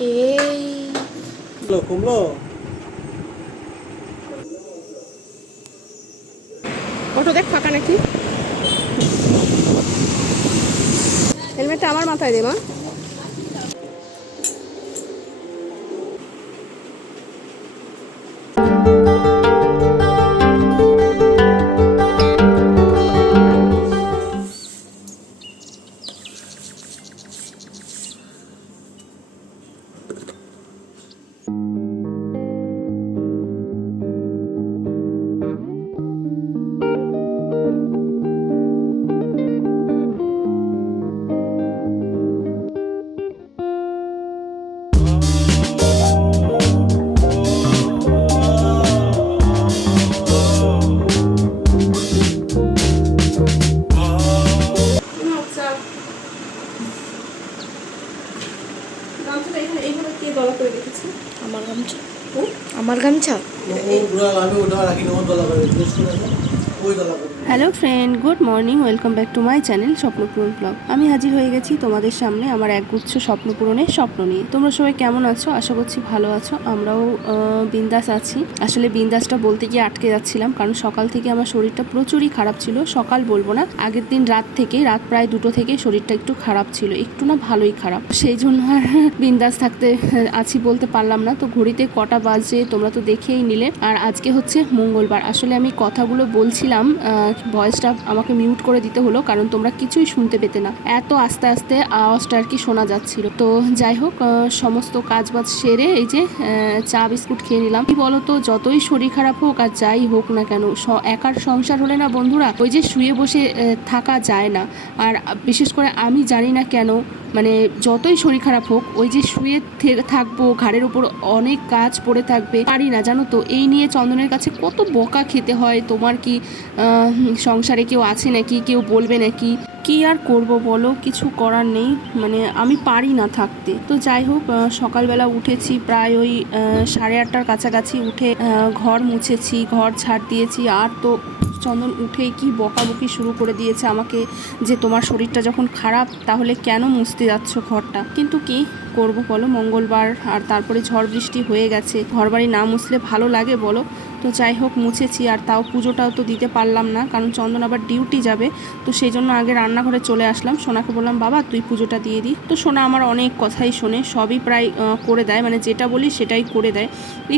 এই কুমড়ো অটো দেখ ফাঁকা নাকি? হেলমেটটা আমার মাথায় দে মা। গামছাটা এখানে এইভাবে কে দলা করে রেখেছে আমার গামছা ও আমার গামছা ও বুড়া আমি ওটা রাখি না ও দলা করে ওই দলা করে hello friend, good morning, welcome back to my channel Swapnapuran vlog. আমি হাজির হয়ে গেছি তোমাদের সামনে আমার একগুচ্ছ স্বপ্ন পূরণের স্বপ্ন নিয়ে। তোমরা সবাই কেমন আছো? আশা করছি ভালো আছো। আমরাও বিন্দাস আছি। আসলে বিন্দাসটা বলতে গিয়ে আটকে যাচ্ছিলাম, কারণ সকাল থেকে আমার শরীরটা প্রচুরই খারাপ ছিল। সকাল বলব না, আগের দিন রাত থেকে, রাত প্রায় দুটো থেকে শরীরটা একটু খারাপ ছিল, একটু না ভালোই খারাপ। সেই জন্য আর বিন্দাস থাকতে আছি বলতে পারলাম না। তো ঘড়িতে কটা বাজে তোমরা তো দেখেই নিলে। আর আজকে হচ্ছে মঙ্গলবার। আসলে আমি কথাগুলো বলছিলাম ভয়েসটা আমাকে মিউট করে দিতে হলো, কারণ তোমরা কিছুই শুনতে পেতে না। এত আস্তে আস্তে আওয়াজটা আর কি শোনা যাচ্ছিল। তো যাই হোক সমস্ত কাজ বাজ সেরে এই যে চা বিস্কুট খেয়ে নিলাম। কি বলতো, যতই শরীর খারাপ হোক আর যাই হোক না কেন একার সংসার হলে না বন্ধুরা, ওই যে শুয়ে বসে থাকা যায় না। আর বিশেষ করে আমি জানি না কেন মানে যতই শরীর খারাপ হোক, ওই যে শুয়ে থাকব, ঘাড়ের উপর অনেক কাজ পড়ে থাকবে, পারি না, জানো তো? এই নিয়ে চন্দনের কাছে কত বকা খেতে হয়, তোমার কি সংসারে কেউ আছে নাকি? কেউ বলবে নাকি? কি আর করব বলো? কিছু করার নেই মানে আমি পারি না থাকতে। তো যাই হোক সকালবেলা উঠেছি, প্রায় ওই সাড়ে আটটার কাছাকাছি উঠে ঘর মুছেছি, ঘর ছাড় দিয়েছি, আর তো চন্দন উঠেই কি বকাবকি শুরু করে দিয়েছে আমাকে যে তোমার শরীরটা যখন খারাপ, তাহলে কেন মুছতে যাচ্ছ ঘরটা? কিন্তু কি করব বলো? মঙ্গলবার আর তারপরে ঝড় বৃষ্টি হয়ে গেছে। ঘরবাড়ি না মুছলে ভালো লাগে বলো? তো যাই হোক, মুছেছি আর তাও পুজোটাও তো দিতে পারলাম না, কারণ চন্দন আবার ডিউটি যাবে। তো সেই জন্য আগে রান্নাঘরে চলে আসলাম। সোনাকে বললাম, বাবা, তুই পুজোটা দিয়ে দিই তো সোনা আমার অনেক কথাই শোনে, সবই প্রায় করে দেয়। মানে যেটা বলি সেটাই করে দেয়।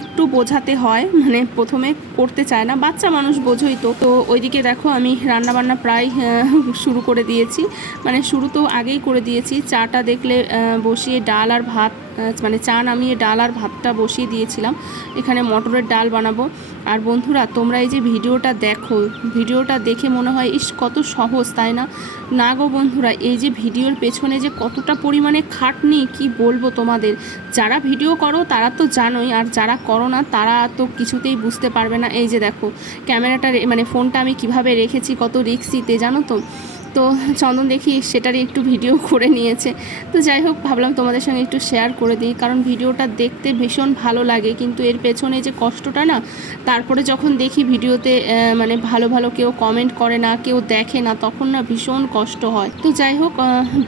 একটু বোঝাতে হয় মানে প্রথমে করতে চায় না, বাচ্চা মানুষ বোঝোই তো। তো ওইদিকে দেখো, আমি রান্না বান্না প্রায় শুরু করে দিয়েছি। মানে শুরু তো আগেই করে দিয়েছি। চাটা দেখলে বসিয়ে ডাল আর ভাত মানে চা নামিয়ে ডাল আর ভাতটা বসিয়ে দিয়েছিলাম। এখানে মটরের ডাল বানাবো। আর বন্ধুরা, তোমরা এই যে ভিডিওটা দেখো, ভিডিওটা দেখে মনে হয়, ইস, কত সহজ, তাই না? না গো বন্ধুরা, এই যে ভিডিওর পেছনে যে কতটা পরিমাণে খাটনি, কি বলব তোমাদের? যারা ভিডিও করো, তারা তো জানোই, আর যারা করো না, তারা তো কিছুতেই বুঝতে পারবে না। এই যে দেখো, ক্যামেরাটা মানে ফোনটা আমি কীভাবে রেখেছি, কত রিক্সিতে জানো তো? তো চন্দন দেখি সেটারই একটু ভিডিও করে নিয়েছে। তো যাই হোক, ভাবলাম তোমাদের সঙ্গে একটু শেয়ার করে দিই, কারণ ভিডিওটা দেখতে ভীষণ ভালো লাগে। কিন্তু এর পেছনে যে কষ্টটা না, তারপরে যখন দেখি ভিডিওতে মানে ভালো ভালো কেউ কমেন্ট করে না, কেউ দেখে না, তখন না ভীষণ কষ্ট হয়। তো যাই হোক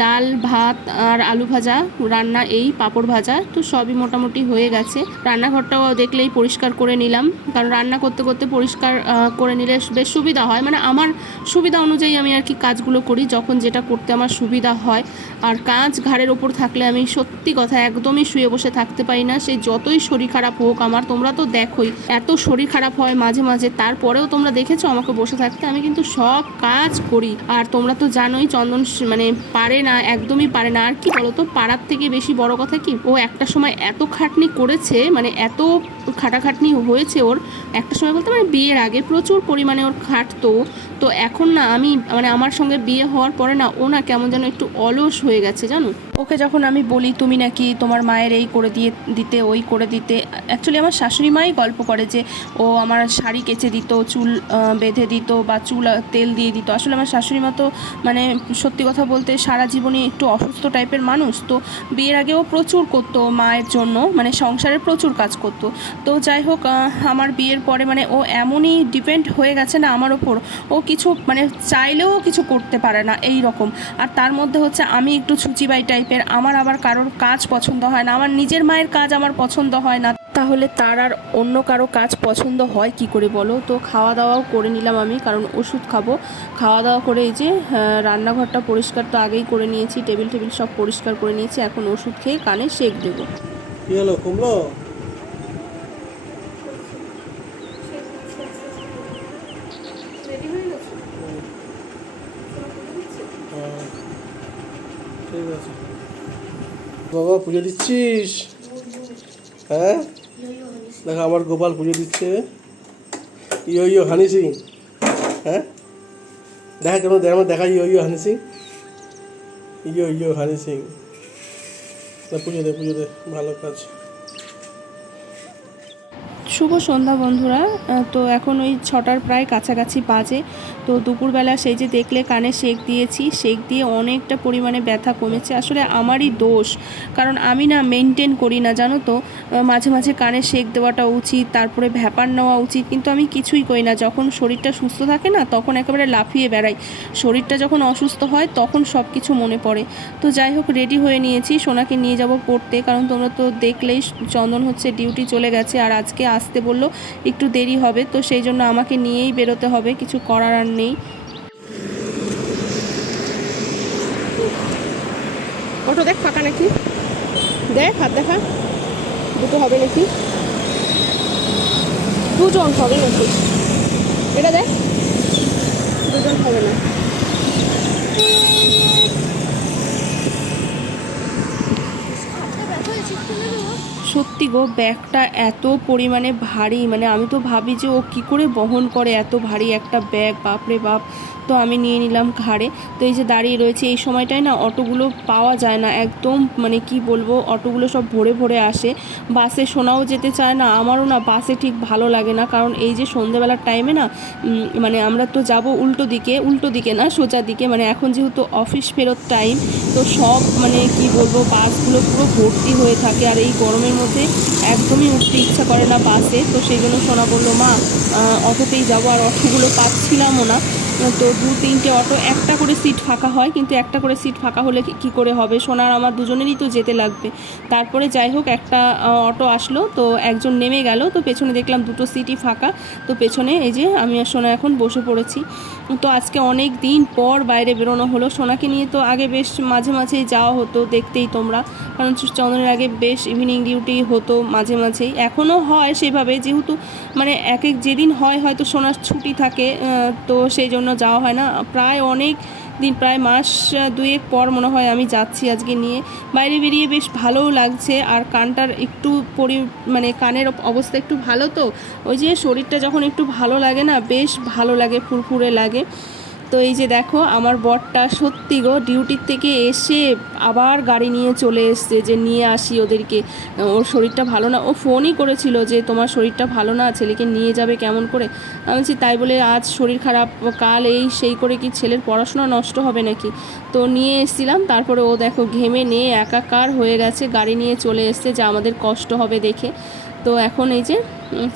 ডাল, ভাত আর আলু ভাজা, রান্না এই পাঁপড় ভাজা, তো সবই মোটামুটি হয়ে গেছে। রান্নাঘরটাও দেখলেই পরিষ্কার করে নিলাম, কারণ রান্না করতে করতে পরিষ্কার করে নিলে বেশ সুবিধা হয়। মানে আমার সুবিধা অনুযায়ী আমি আর কি কাজগুলো করি, যখন যেটা করতে আমার সুবিধা হয়। আর কাজ ঘাড়ের ওপর থাকলে আমি সত্যি কথা একদমই শুয়ে বসে থাকতে পারি না। সেই যতই শরীর খারাপ হোক আমার, তোমরা তো দেখোই, এত শরীর খারাপ হয় মাঝে মাঝে। তারপরেও তোমরা দেখেছ আমাকে বসে থাকতে? আমি কিন্তু সব কাজ করি। আর তোমরা তো জানোই চন্দন মানে পারে না, একদমই পারে না। আর কি বলো তো পাড়ার থেকে বেশি বড় কথা কি? ও একটা সময় এত খাটনি করেছে মানে এত খাটাখাটনি হয়েছে ওর। একটা সময় বলতে মানে বিয়ের আগে প্রচুর পরিমাণে ওর খাটতো। তো এখন না আমি মানে আমার সঙ্গে বিয়ে হওয়ার পরে না ও না কেমন যেন একটু অলস হয়ে গেছে, জানো? ওকে যখন আমি বলি, তুমি নাকি তোমার মায়ের এই করে দিয়ে, দিতে, ওই করে দিতে? অ্যাকচুয়ালি আমার শাশুড়ি মাই গল্প করে যে, ও আমার শাড়ি কেচে দিত, চুল বেঁধে দিত বা চুল তেল দিয়ে দিত। আসলে আমার শাশুড়ি মা তো মানে সত্যি কথা বলতে সারা জীবনে একটু অসুস্থ টাইপের মানুষ। তো বিয়ের আগেও প্রচুর করতো মায়ের জন্য মানে সংসারের প্রচুর কাজ করতো। তো যাই হোক আমার বিয়ের পরে মানে ও এমনই ডিপেন্ড হয়ে গেছে না আমার ওপর। ও কিছু মানে চাইলেও কিছু করতে থাকতে পারে না এই রকম। আর তার মধ্যে হচ্ছে আমি একটু ছুচিবাই টাইপের, আমার আবার কারোর কাজ পছন্দ হয় না, আমার নিজের মায়ের কাজ আমার পছন্দ হয় না। তাহলে তার আর অন্য কারও কাজ পছন্দ হয় কি করে বলো? তো খাওয়া দাওয়াও করে নিলাম আমি, কারণ ওষুধ খাব। খাওয়া দাওয়া করে এই যে রান্নাঘরটা পরিষ্কার তো আগেই করে নিয়েছি, টেবিল টেবিল সব পরিষ্কার করে নিয়েছি, এখন ওষুধ খেয়ে কানে সেক দেবো। কি হলো কমলো হ্যাঁ, ঠিক আছে বাবা, পুজো দিচ্ছিস? হ্যাঁ? দেখো, আমার গোপাল পুজো দিচ্ছে। ইয়ো ইয়ো হানি সিং। হ্যাঁ? দেখা কেন আমার দেখা ইয়ো ইয়ো হানি সিং। ইয়ো ইয়ো হানি সিং। পুজো দে পুজো দে, ভালো কাজ। শুভ সন্ধ্যা বন্ধুরা। তো এখন ওই ছটার প্রায় কাছাকাছি বাজে। তো দুপুরবেলা সেই যে দেখলে কানে সেক দিয়েছি, সেক দিয়ে অনেকটা পরিমাণে ব্যথা কমেছে। আসলে আমারই দোষ, কারণ আমি না মেনটেন করি না, জানো তো? মাঝে মাঝে কানে সেক দেওয়াটা উচিত, তারপরে ভ্যাপার নেওয়া উচিত, কিন্তু আমি কিছুই করি না। যখন শরীরটা সুস্থ থাকে না, তখন একেবারে লাফিয়ে বেড়াই। শরীরটা যখন অসুস্থ হয়, তখন সব কিছু মনে পড়ে। তো যাই হোক, রেডি হয়ে নিয়েছি, সোনাকে নিয়ে যাব পড়তে, কারণ তোমরা তো দেখলেই চন্দন হচ্ছে, ডিউটি চলে গেছে, আর আজকে আসতে বলল, একটু দেরি হবে, তো সেই জন্য আমাকে নিয়েই বেরোতে হবে, কিছু করার আর নেই। অটো দেখ ফাঁকা নাকি? দেখ, হাত দেখা। দুটো হবে নাকি? দুজন হবে নাকি? এটা দেখ। দুজন হবে না। সত্যি গো, ব্যাগটা এত পরিমাণে ভারী মানে আমি তো ভাবি যে ও কি করে বহন করে এত ভারী একটা ব্যাগ, বাপরে বাপ। তো আমি নিয়ে নিলাম ঘাড়ে। তো এই যে দাঁড়িয়ে রয়েছে, এই সময়টায় না অটোগুলো পাওয়া যায় না, একদম মানে কি বলব, অটোগুলো সব ভরে ভরে আসে। বাসে শোনাও যেতে চায় না, আমারও না বাসে ঠিক ভালো লাগে না, কারণ এই যে সন্ধেবেলার টাইমে না মানে আমরা তো যাব উল্টো দিকে উল্টো দিকে না, সোজা দিকে মানে এখন যেহেতু অফিস ফেরত টাইম তো সব মানে কি বলব, বাসগুলো পুরো ভর্তি হয়ে থাকে, আর এই গরমের মধ্যে একদমই উঠতে ইচ্ছা করে না বাসে। তো সেই জন্য সোনা বলল, মা অটোতেই যাব, আর অটোগুলো পাচ্ছিলামও না। তো দু, তিনটে অটো, একটা করে সিট ফাঁকা হয়, কিন্তু একটা করে সিট ফাঁকা হলে কি- করে হবে? সোনার আমার দুজনেরই তো যেতে লাগবে। তারপরে যাই হোক, একটা অটো আসলো, তো একজন নেমে গেল, তো পেছনে দেখলাম দুটো সিটই ফাঁকা। তো পেছনে এই যে আমি আর সোনা এখন বসে পড়েছি। তো আজকে অনেক দিন পর বাইরে বেরোনো হলো। সোনাকে নিয়ে তো আগে বেশ মাঝে মাঝেই যাওয়া হতো, দেখতেই তোমরা। কারণ চন্দ্রের আগে বেশ ইভিনিং ডিউটি হতো মাঝে মাঝেই। এখনও হয় সেভাবে, যেহেতু মানে এক এক যেদিন হয়, হয়তো সোনার ছুটি থাকে তো সেই জন্য যাওয়া হয় না। প্রায় অনেক দিন, প্রায় মাস দুয়েক পর মনে হয় আমি যাচ্ছি আজকে নিয়ে। বাইরে বেরিয়ে বেশ ভালোও লাগছে আর কানটার একটু পরি মানে কানের অবস্থা একটু ভালো তো? ওই যে শরীরটা যখন একটু ভালো লাগে না, বেশ ভালো লাগে, ফুরফুরে লাগে। তো এই যে দেখো, আমার বরটা সত্যি গো ডিউটির থেকে এসে আবার গাড়ি নিয়ে চলে এসছে যে নিয়ে আসি ওদেরকে। ওর শরীরটা ভালো না, ও ফোনই করেছিল যে তোমার শরীরটা ভালো না, ছেলেকে নিয়ে যাবে কেমন করে? আমি বলছি, তাই বলে আজ শরীর খারাপ, কাল এই সেই করে কি ছেলের পড়াশোনা নষ্ট হবে নাকি? তো নিয়ে এসেছিলাম, তারপরে ও দেখো ঘেমে নিয়ে একাকার হয়ে গেছে, গাড়ি নিয়ে চলে এসছে যে আমাদের কষ্ট হবে দেখে। তো এখন এই যে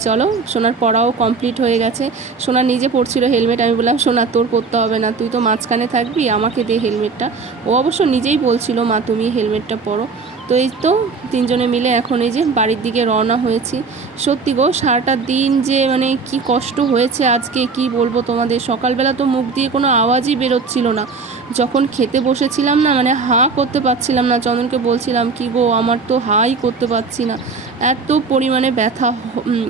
চলো, সোনার পড়াও কমপ্লিট হয়ে গেছে। সোনা নিজে পড়ছিল হেলমেট আমি বললাম, সোনা, তোর পড়তে হবে না, তুই তো মাঝখানে থাকবি, আমাকে দে হেলমেটটা ও অবশ্য নিজেই বলছিল, মা, তুমি হেলমেটটা পরো। তো এই তো তিনজনে মিলে এখন এই যে বাড়ির দিকে রওনা হয়েছি। সত্যি গো, সারাটা দিন যে মানে কি কষ্ট হয়েছে আজকে, কি বলব তোমাদের? সকালবেলা তো মুখ দিয়ে কোনো আওয়াজই বেরোচ্ছিল না। যখন খেতে বসেছিলাম না মানে হাঁ করতে পারছিলাম না, চন্দনকে বলছিলাম, কি গো, আমার তো হাই করতে পারছি না। এত পরিমাণে ব্যথা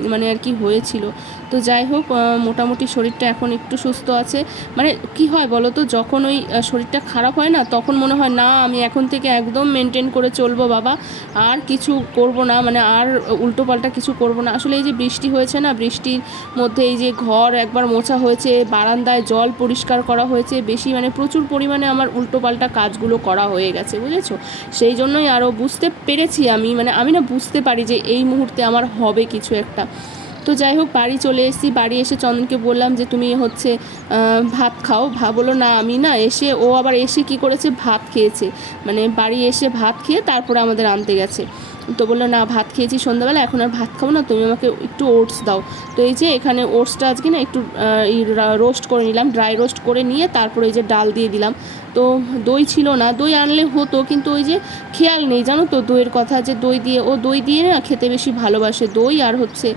মানে আর কি হয়েছিল। তো যাই হোক মোটামুটি শরীরটা এখন একটু সুস্থ আছে। মানে কি হয় বলো তো, যখন ওই শরীরটা খারাপ হয় না, তখন মনে হয়, না, আমি এখন থেকে একদম মেনটেন করে চলবো বাবা, আর কিছু করব না মানে আর উল্টোপাল্টা কিছু করব না। আসলে এই যে বৃষ্টি হয়েছে না, বৃষ্টির মধ্যে এই যে ঘর একবার মোছা হয়েছে, বারান্দায় জল পরিষ্কার করা হয়েছে, বেশি মানে প্রচুর পরিমাণে আমার উল্টোপাল্টা কাজগুলো করা হয়ে গেছে, বুঝেছ? সেই জন্যই আরও বুঝতে পেরেছি আমি মানে আমি না বুঝতে পারি যে এই মুহূর্তে আমার হবে কিছু একটা। তো যাই হোক, বাড়ি চলে এসেছি। বাড়ি এসে চন্দনকে বললাম যে, তুমি হচ্ছে ভাত খাও। ভা বলো না, আমি না। এসে ও আবার এসে কি করেছে? ভাত খেয়েছে। মানে বাড়ি এসে ভাত খেয়ে তারপরে আমাদের আনতে গেছে। তো বলল, না, ভাত খেয়েছি সন্ধ্যাবেলা, এখন আর ভাত খাব না। তুমি আমাকে একটু ওটস দাও। তো এই যে এখানে ওটসটা আজকে না একটু রোস্ট করে নিলাম। ড্রাই রোস্ট করে নিয়ে তারপরে এই যে ডাল দিয়ে দিলাম। তো দই ছিল না, দই আনলে হতো, কিন্তু ওই যে খেয়াল নেই, জানো তো দইয়ের কথা যে দই দিয়ে, ও দই দিয়ে না খেতে বেশি ভালোবাসে। দই আর হচ্ছে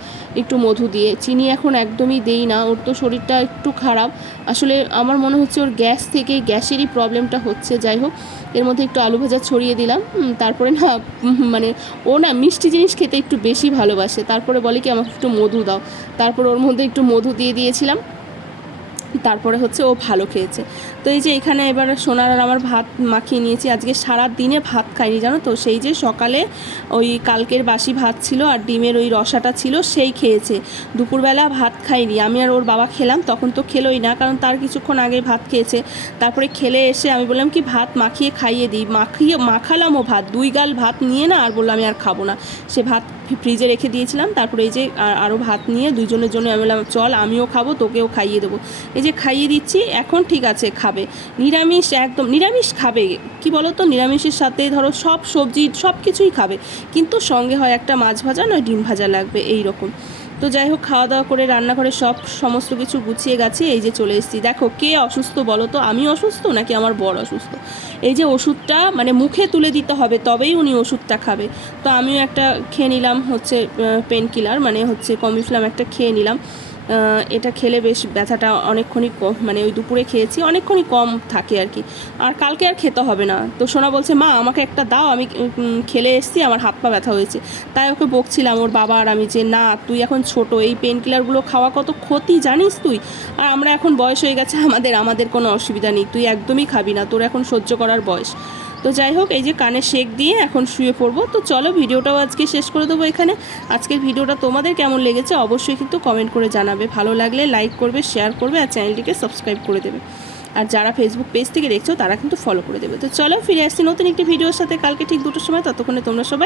একটু মধু দিয়ে, চিনি এখন একদমই দেই না, ওর তো শরীরটা একটু খারাপ। আসলে আমার মনে হচ্ছে ওর গ্যাস থেকে গ্যাসেরই প্রবলেমটা হচ্ছে, যাই হোক। এর মধ্যে একটু আলু ভাজা ছড়িয়ে দিলাম তারপরে না মানে ও না মিষ্টি জিনিস খেতে একটু বেশি ভালোবাসে, তারপরে বলে কি আমাকে একটু মধু দাও। তারপর ওর মধ্যে একটু মধু দিয়ে দিয়েছিলাম। তারপরে হচ্ছে ও ভালো খেয়েছে। তো এই যে এখানে এবার সোনার আর আমার ভাত মাখিয়ে নিয়েছি। আজকে সারা দিনে ভাত খাইনি, জানো তো? সেই যে সকালে ওই কালকের বাসি ভাত ছিল আর ডিমের ওই রসাটা ছিল, সেই খেয়েছে। দুপুরবেলা ভাত খাইনি। আমি আর ওর বাবা খেলাম, তখন তো খেলোই না, কারণ তার কিছুক্ষণ আগে ভাত খেয়েছে। তারপরে খেলে এসে আমি বললাম কি, ভাত মাখিয়ে খাইয়ে দিই। মাখিয়ে মাখালামও ভাত। দুই গাল ভাত নিয়ে না আর বললাম আমি আর খাব না। সে ভাত ফ্রিজে রেখে দিয়েছিলাম। তারপরে এই যে আরও ভাত নিয়ে দুজনের জন্য আমি বললাম, চল আমিও খাব, তোকেও খাইয়ে দেবো। এই যে খাইয়ে দিচ্ছি, এখন ঠিক আছে, খাবে। নিরামিষ একদম, নিরামিষ খাবে। কি বলো তো নিরামিষের সাথে ধরো সব সবজি সব কিছুই খাবে। কিন্তু সঙ্গে হয় একটা মাছ ভাজা, নয় ডিম ভাজা লাগবে এই রকম তো যাই হোক, খাওয়া দাওয়া করে রান্নাঘরে সব সমস্ত কিছু গুছিয়ে গেছে এই যে চলে এসেছি। দেখো, কে অসুস্থ বলো তো? আমি অসুস্থ নাকি আমার বর অসুস্থ? এই যে ওষুধটা মানে মুখে তুলে দিতে হবে, তবেই উনি ওষুধটা খাবে। তো আমিও একটা খেয়ে নিলাম হচ্ছে পেন কিলার মানে হচ্ছে কমিফ্লাম একটা খেয়ে নিলাম। এটা খেলে বেশ ব্যথাটা অনেকক্ষণই কম মানে ওই দুপুরে খেয়েছি, অনেকক্ষণই কম থাকে আর কি। আর কালকে আর খেতে হবে না। তো সোনা বলছে, মা, আমাকে একটা দাও, আমি খেলে এসেছি, আমার হাত পা ব্যথা হয়েছে। তাই ওকে বকছিলাম, ওর বাবা আর আমি যে, না, তুই এখন ছোট, এই পেন কিলারগুলো খাওয়া কত ক্ষতি জানিস তুই? আর আমরা এখন বয়স হয়ে গেছে, আমাদের আমাদের কোনো অসুবিধা নেই, তুই একদমই খাবি না, তোর এখন সহ্য করার বয়স। তো যাই হোক, এই যে কানে শেক দিয়ে এখন শুয়ে পড়ব। তো চলো, ভিডিওটাও আজকে শেষ করে দেবো এখানে। আজকের ভিডিওটা তোমাদের কেমন লেগেছে অবশ্যই কিন্তু কমেন্ট করে জানাবে। ভালো লাগলে লাইক করবে শেয়ার করবে আর চ্যানেলটিকে সাবস্ক্রাইব করে দেবে। আর যারা ফেসবুক পেজ থেকে দেখছ, তারা কিন্তু ফলো করে দেবে। তো চলো, ফিরে আসছি নতুন একটি ভিডিওর সাথে। কালকে ঠিক দুটোর সময়, ততক্ষণে তোমরা সবাই